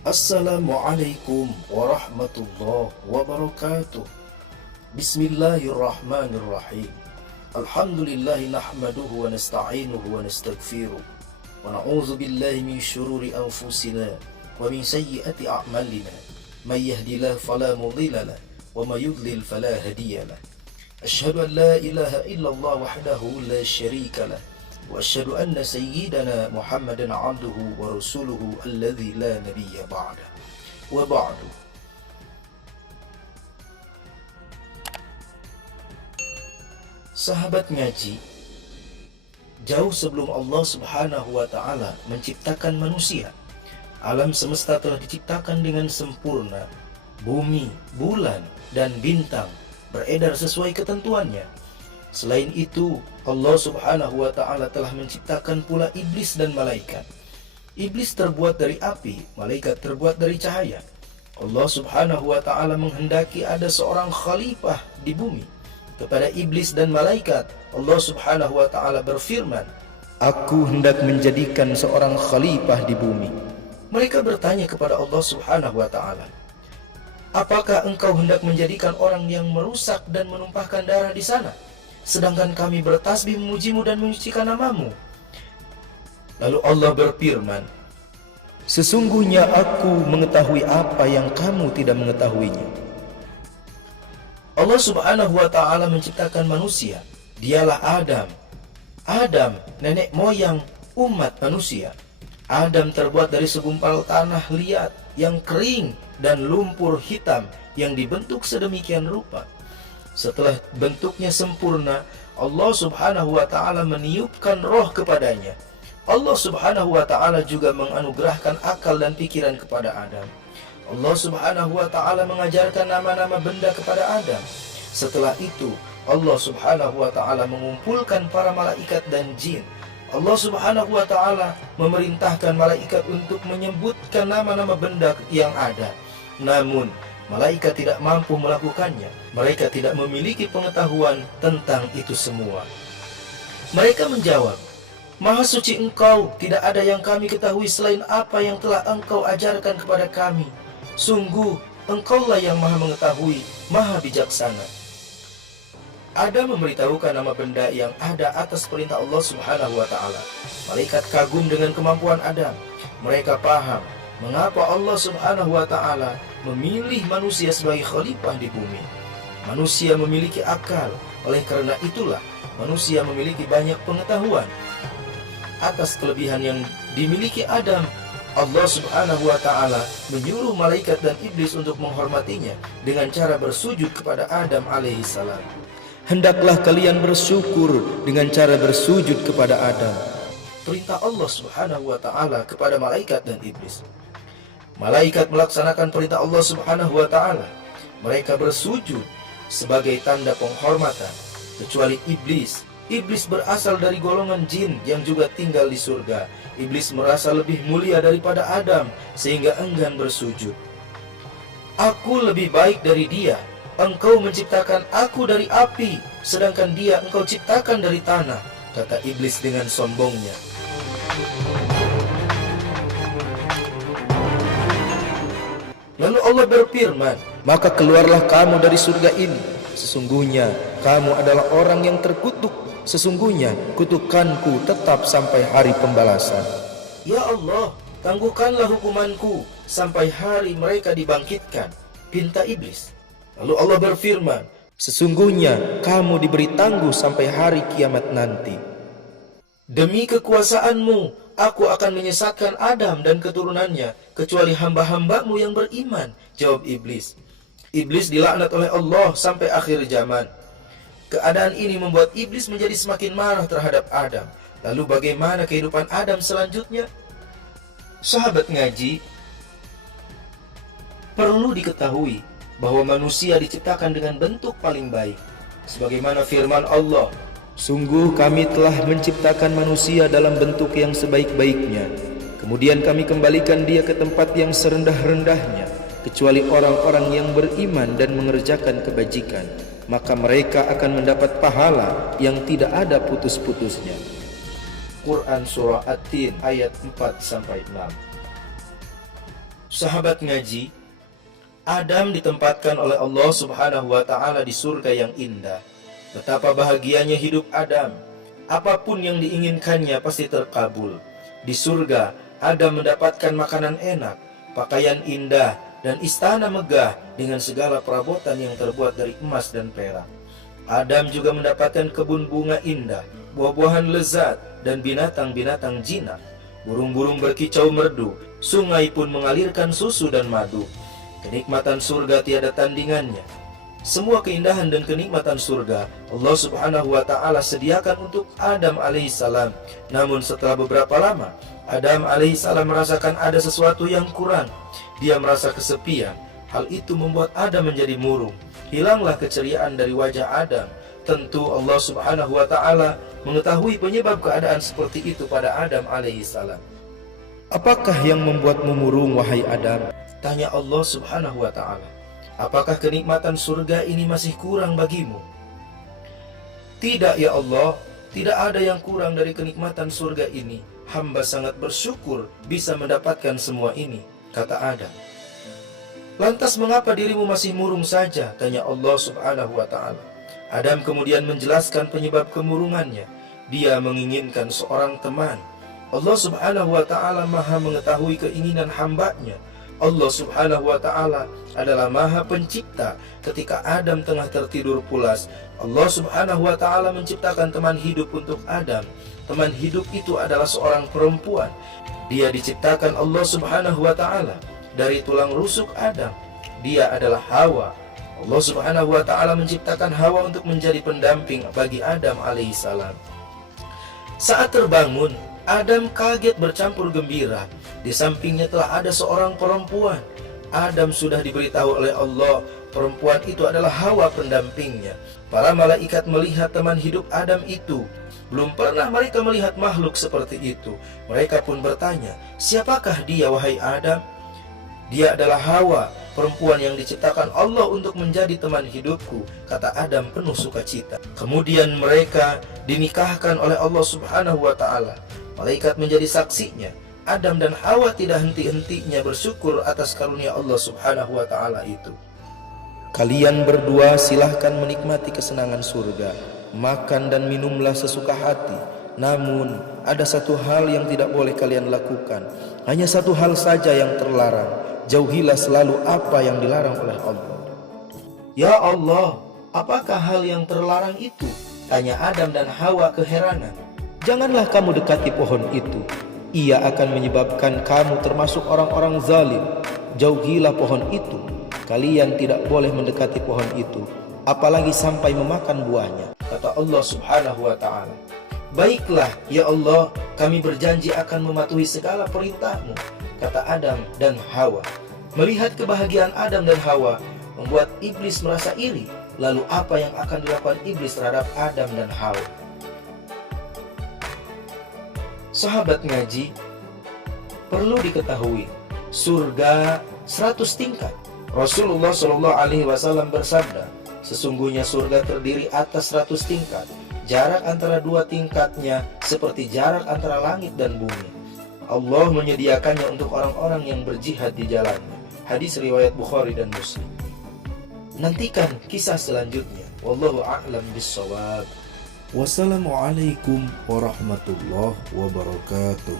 Assalamualaikum warahmatullahi wabarakatuh. Bismillahirrahmanirrahim. Alhamdulillahi nahmaduhu wa nasta'inuhu wa nastaghfiruh. Wa na'udzu billahi min syururi anfusina wa min sayyiati a'malina. May yahdihillahu fala mudilla lahu wa may yudlil fala hadiya lahu. Asyhadu an la ilaha illallah wahdahu la syarika lahu. وأشهد أن سيدنا محمدا عبده ورسوله الذي لا نبي بعده وبعد. Sahabat ngaji, jauh sebelum Allah Subhanahu wa Ta'ala menciptakan manusia, alam semesta telah diciptakan dengan sempurna. Bumi, bulan, dan bintang beredar sesuai ketentuannya. Selain itu, Allah Subhanahu wa Ta'ala telah menciptakan pula iblis dan malaikat. Iblis terbuat dari api, malaikat terbuat dari cahaya. Allah Subhanahu wa Ta'ala menghendaki ada seorang khalifah di bumi. Kepada iblis dan malaikat, Allah Subhanahu wa Ta'ala berfirman, "Aku hendak menjadikan seorang khalifah di bumi." Mereka bertanya kepada Allah Subhanahu wa Ta'ala, "Apakah engkau hendak menjadikan orang yang merusak dan menumpahkan darah di sana? Sedangkan kami bertasbih memujimu dan menyucikan namamu." Lalu Allah berfirman, "Sesungguhnya aku mengetahui apa yang kamu tidak mengetahuinya." Allah Subhanahu wa Ta'ala menciptakan manusia. Dialah Adam. Adam, nenek moyang umat manusia. Adam terbuat dari segumpal tanah liat yang kering dan lumpur hitam yang dibentuk sedemikian rupa. Setelah bentuknya sempurna, Allah Subhanahu wa Ta'ala meniupkan roh kepadanya. Allah Subhanahu wa Ta'ala juga menganugerahkan akal dan pikiran kepada Adam. Allah Subhanahu wa Ta'ala mengajarkan nama-nama benda kepada Adam. Setelah itu, Allah Subhanahu wa Ta'ala mengumpulkan para malaikat dan jin. Allah Subhanahu wa Ta'ala memerintahkan malaikat untuk menyebutkan nama-nama benda yang ada. Namun, malaikat tidak mampu melakukannya. Mereka tidak memiliki pengetahuan tentang itu semua. Mereka menjawab, "Maha suci Engkau, tidak ada yang kami ketahui selain apa yang telah Engkau ajarkan kepada kami. Sungguh, Engkaulah yang maha mengetahui, maha bijaksana." Adam memberitahukan nama benda yang ada atas perintah Allah Subhanahu wa Ta'ala. Malaikat kagum dengan kemampuan Adam. Mereka paham mengapa Allah Subhanahu wa Ta'ala memilih manusia sebagai khalifah di bumi. Manusia memiliki akal, oleh karena itulah manusia memiliki banyak pengetahuan. Atas kelebihan yang dimiliki Adam, Allah Subhanahu wa Ta'ala menyuruh malaikat dan iblis untuk menghormatinya dengan cara bersujud kepada Adam alaihissalam. "Hendaklah kalian bersyukur dengan cara bersujud kepada Adam." Perintah Allah Subhanahu wa Ta'ala kepada malaikat dan iblis. Malaikat melaksanakan perintah Allah Subhanahu wa Ta'ala. Mereka bersujud sebagai tanda penghormatan, kecuali iblis. Iblis berasal dari golongan jin yang juga tinggal di surga. Iblis merasa lebih mulia daripada Adam sehingga enggan bersujud. "Aku lebih baik dari dia. Engkau menciptakan aku dari api, sedangkan dia engkau ciptakan dari tanah," kata iblis dengan sombongnya. Lalu Allah berfirman, "Maka keluarlah kamu dari surga ini. Sesungguhnya kamu adalah orang yang terkutuk. Sesungguhnya kutukanku tetap sampai hari pembalasan." "Ya Allah, tangguhkanlah hukumanku sampai hari mereka dibangkitkan," pinta iblis. Lalu Allah berfirman, "Sesungguhnya kamu diberi tangguh sampai hari kiamat nanti." "Demi kekuasaanmu, aku akan menyesatkan Adam dan keturunannya, kecuali hamba-hambamu yang beriman," jawab iblis. Iblis dilaknat oleh Allah sampai akhir zaman. Keadaan ini membuat iblis menjadi semakin marah terhadap Adam. Lalu bagaimana kehidupan Adam selanjutnya? Sahabat ngaji, perlu diketahui bahwa manusia diciptakan dengan bentuk paling baik. Sebagaimana firman Allah, "Sungguh kami telah menciptakan manusia dalam bentuk yang sebaik-baiknya. Kemudian kami kembalikan dia ke tempat yang serendah-rendahnya, kecuali orang-orang yang beriman dan mengerjakan kebajikan. Maka mereka akan mendapat pahala yang tidak ada putus-putusnya." Quran Surah At-Tin ayat 4-6. Sahabat ngaji, Adam ditempatkan oleh Allah Subhanahu wa Ta'ala di surga yang indah. Betapa bahagianya hidup Adam. Apapun yang diinginkannya pasti terkabul. Di surga, Adam mendapatkan makanan enak, pakaian indah, dan istana megah dengan segala perabotan yang terbuat dari emas dan perak. Adam juga mendapatkan kebun bunga indah, buah-buahan lezat, dan binatang-binatang jinak. Burung-burung berkicau merdu, sungai pun mengalirkan susu dan madu. Kenikmatan surga tiada tandingannya. Semua keindahan dan kenikmatan surga Allah Subhanahu wa Ta'ala sediakan untuk Adam alaihissalam. Namun setelah beberapa lama, Adam alaihissalam merasakan ada sesuatu yang kurang. Dia merasa kesepian. Hal itu membuat Adam menjadi murung. Hilanglah keceriaan dari wajah Adam. Tentu Allah Subhanahu wa Ta'ala mengetahui penyebab keadaan seperti itu pada Adam alaihissalam. Apakah yang membuatmu murung, wahai Adam? Tanya Allah Subhanahu wa Ta'ala. Apakah kenikmatan surga ini masih kurang bagimu? Tidak ya Allah, tidak ada yang kurang dari kenikmatan surga ini. Hamba sangat bersyukur bisa mendapatkan semua ini, kata Adam. Lantas mengapa dirimu masih murung saja? Tanya Allah Subhanahu wa Ta'ala. Adam kemudian menjelaskan penyebab kemurungannya. Dia menginginkan seorang teman. Allah Subhanahu wa Ta'ala maha mengetahui keinginan hambanya. Allah Subhanahu wa Ta'ala adalah maha pencipta. Ketika Adam tengah tertidur pulas, Allah Subhanahu wa Ta'ala menciptakan teman hidup untuk Adam. Teman hidup itu adalah seorang perempuan. Dia diciptakan Allah Subhanahu wa Ta'ala dari tulang rusuk Adam. Dia adalah Hawa. Allah Subhanahu wa Ta'ala menciptakan Hawa untuk menjadi pendamping bagi Adam alaihissalam. Saat terbangun, Adam kaget bercampur gembira. Di sampingnya telah ada seorang perempuan. Adam sudah diberitahu oleh Allah, perempuan itu adalah Hawa pendampingnya. Para malaikat melihat teman hidup Adam itu. Belum pernah mereka melihat makhluk seperti itu. Mereka pun bertanya, siapakah dia wahai Adam? Dia adalah Hawa, perempuan yang diciptakan Allah untuk menjadi teman hidupku, kata Adam penuh sukacita. Kemudian mereka dinikahkan oleh Allah Subhanahu wa Ta'ala. Malaikat menjadi saksinya. Adam dan Hawa tidak henti-hentinya bersyukur atas karunia Allah Subhanahu wa Ta'ala itu. Kalian berdua silahkan menikmati kesenangan surga. Makan dan minumlah sesuka hati. Namun ada satu hal yang tidak boleh kalian lakukan. Hanya satu hal saja yang terlarang. Jauhilah selalu apa yang dilarang oleh Allah. Ya Allah, apakah hal yang terlarang itu? Tanya Adam dan Hawa keheranan. Janganlah kamu dekati pohon itu. Ia akan menyebabkan kamu termasuk orang-orang zalim. Jauhilah pohon itu. Kalian tidak boleh mendekati pohon itu, apalagi sampai memakan buahnya, kata Allah Subhanahu wa Ta'ala. Baiklah ya Allah, kami berjanji akan mematuhi segala perintah-Mu, kata Adam dan Hawa. Melihat kebahagiaan Adam dan Hawa membuat iblis merasa iri. Lalu apa yang akan dilakukan iblis terhadap Adam dan Hawa? Sahabat ngaji, perlu diketahui, surga 100 tingkat. Rasulullah Shallallahu Alaihi Wasallam bersabda, sesungguhnya surga terdiri atas 100 tingkat. Jarak antara dua tingkatnya seperti jarak antara langit dan bumi. Allah menyediakannya untuk orang-orang yang berjihad di jalannya. Hadis riwayat Bukhari dan Muslim. Nantikan kisah selanjutnya. Wallahu a'lam bishawab. Wassalamualaikum warahmatullahi wabarakatuh.